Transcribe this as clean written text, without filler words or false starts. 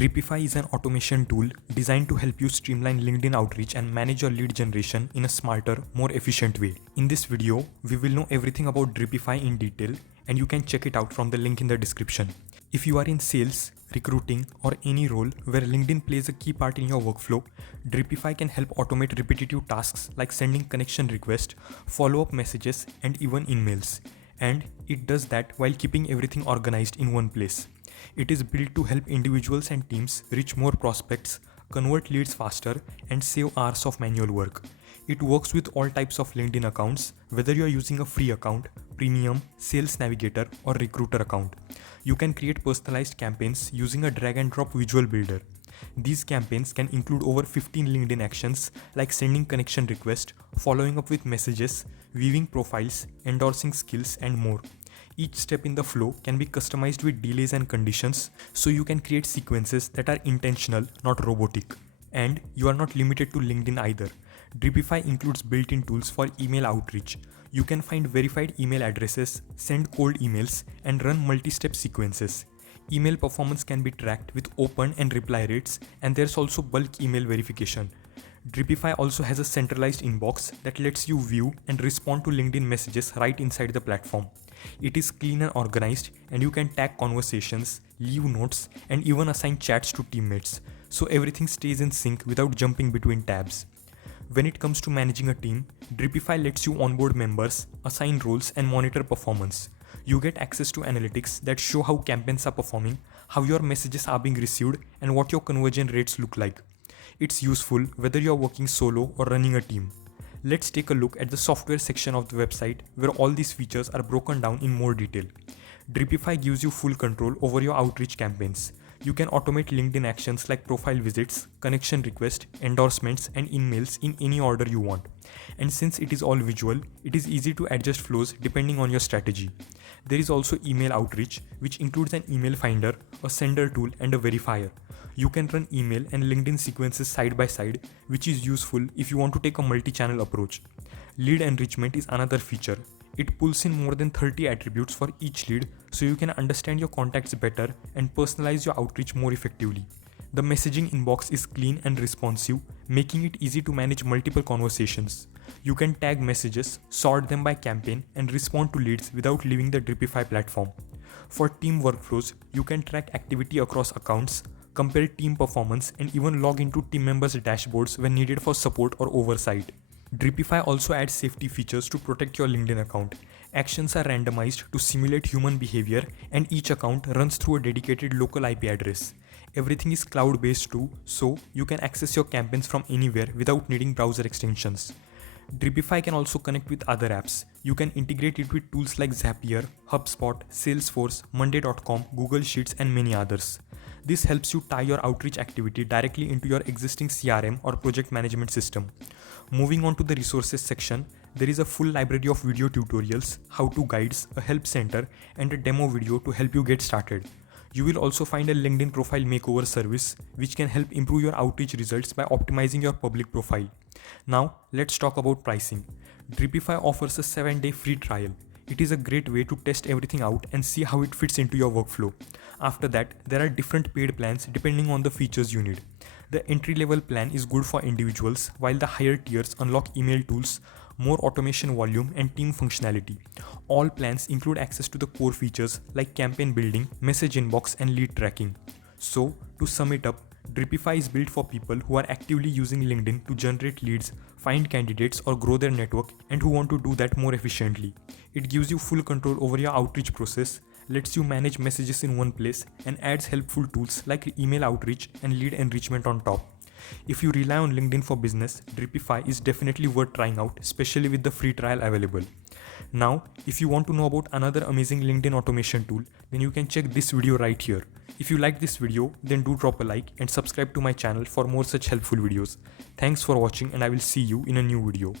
Dripify is an automation tool designed to help you streamline LinkedIn outreach and manage your lead generation in a smarter, more efficient way. In this video, we will know everything about Dripify in detail, and you can check it out from the link in the description. If you are in sales, recruiting, or any role where LinkedIn plays a key part in your workflow, Dripify can help automate repetitive tasks like sending connection requests, follow-up messages, and even emails. And it does that while keeping everything organized in one place. It is built to help individuals and teams reach more prospects, convert leads faster, and save hours of manual work. It works with all types of LinkedIn accounts, whether you are using a free account, premium, sales navigator, or recruiter account. You can create personalized campaigns using a drag and drop visual builder. These campaigns can include over 15 LinkedIn actions like sending connection requests, following up with messages, viewing profiles, endorsing skills, and more. Each step in the flow can be customized with delays and conditions, so you can create sequences that are intentional, not robotic. And you are not limited to LinkedIn either. Dripify includes built-in tools for email outreach. You can find verified email addresses, send cold emails, and run multi-step sequences. Email performance can be tracked with open and reply rates, and there's also bulk email verification. Dripify also has a centralized inbox that lets you view and respond to LinkedIn messages right inside the platform. It is clean and organized, and you can tag conversations, leave notes, and even assign chats to teammates, so everything stays in sync without jumping between tabs. When it comes to managing a team, Dripify lets you onboard members, assign roles, and monitor performance. You get access to analytics that show how campaigns are performing, how your messages are being received, and what your conversion rates look like. It's useful whether you're working solo or running a team. Let's take a look at the software section of the website where all these features are broken down in more detail. Dripify gives you full control over your outreach campaigns. You can automate LinkedIn actions like profile visits, connection requests, endorsements, and emails in any order you want. And since it is all visual, it is easy to adjust flows depending on your strategy. There is also email outreach, which includes an email finder, a sender tool, and a verifier. You can run email and LinkedIn sequences side by side, which is useful if you want to take a multi-channel approach. Lead enrichment is another feature. It pulls in more than 30 attributes for each lead, so you can understand your contacts better and personalize your outreach more effectively. The messaging inbox is clean and responsive, making it easy to manage multiple conversations. You can tag messages, sort them by campaign, and respond to leads without leaving the Dripify platform. For team workflows, you can track activity across accounts, compare team performance, and even log into team members' dashboards when needed for support or oversight. Dripify also adds safety features to protect your LinkedIn account. Actions are randomized to simulate human behavior, and each account runs through a dedicated local IP address. Everything is cloud-based too, so you can access your campaigns from anywhere without needing browser extensions. Dripify can also connect with other apps. You can integrate it with tools like Zapier, HubSpot, Salesforce, Monday.com, Google Sheets, and many others. This helps you tie your outreach activity directly into your existing CRM or project management system. Moving on to the resources section, there is a full library of video tutorials, how-to guides, a help center, and a demo video to help you get started. You will also find a LinkedIn profile makeover service, which can help improve your outreach results by optimizing your public profile. Now, let's talk about pricing. Dripify offers a 7-day free trial. It is a great way to test everything out and see how it fits into your workflow. After that, there are different paid plans depending on the features you need. The entry-level plan is good for individuals, while the higher tiers unlock email tools, more automation volume, and team functionality. All plans include access to the core features like campaign building, message inbox, and lead tracking. So, to sum it up, Dripify is built for people who are actively using LinkedIn to generate leads, find candidates, or grow their network, and who want to do that more efficiently. It gives you full control over your outreach process, lets you manage messages in one place, and adds helpful tools like email outreach and lead enrichment on top. If you rely on LinkedIn for business, Dripify is definitely worth trying out, especially with the free trial available. Now, if you want to know about another amazing LinkedIn automation tool, then you can check this video right here. If you like this video, then do drop a like and subscribe to my channel for more such helpful videos. Thanks for watching, and I will see you in a new video.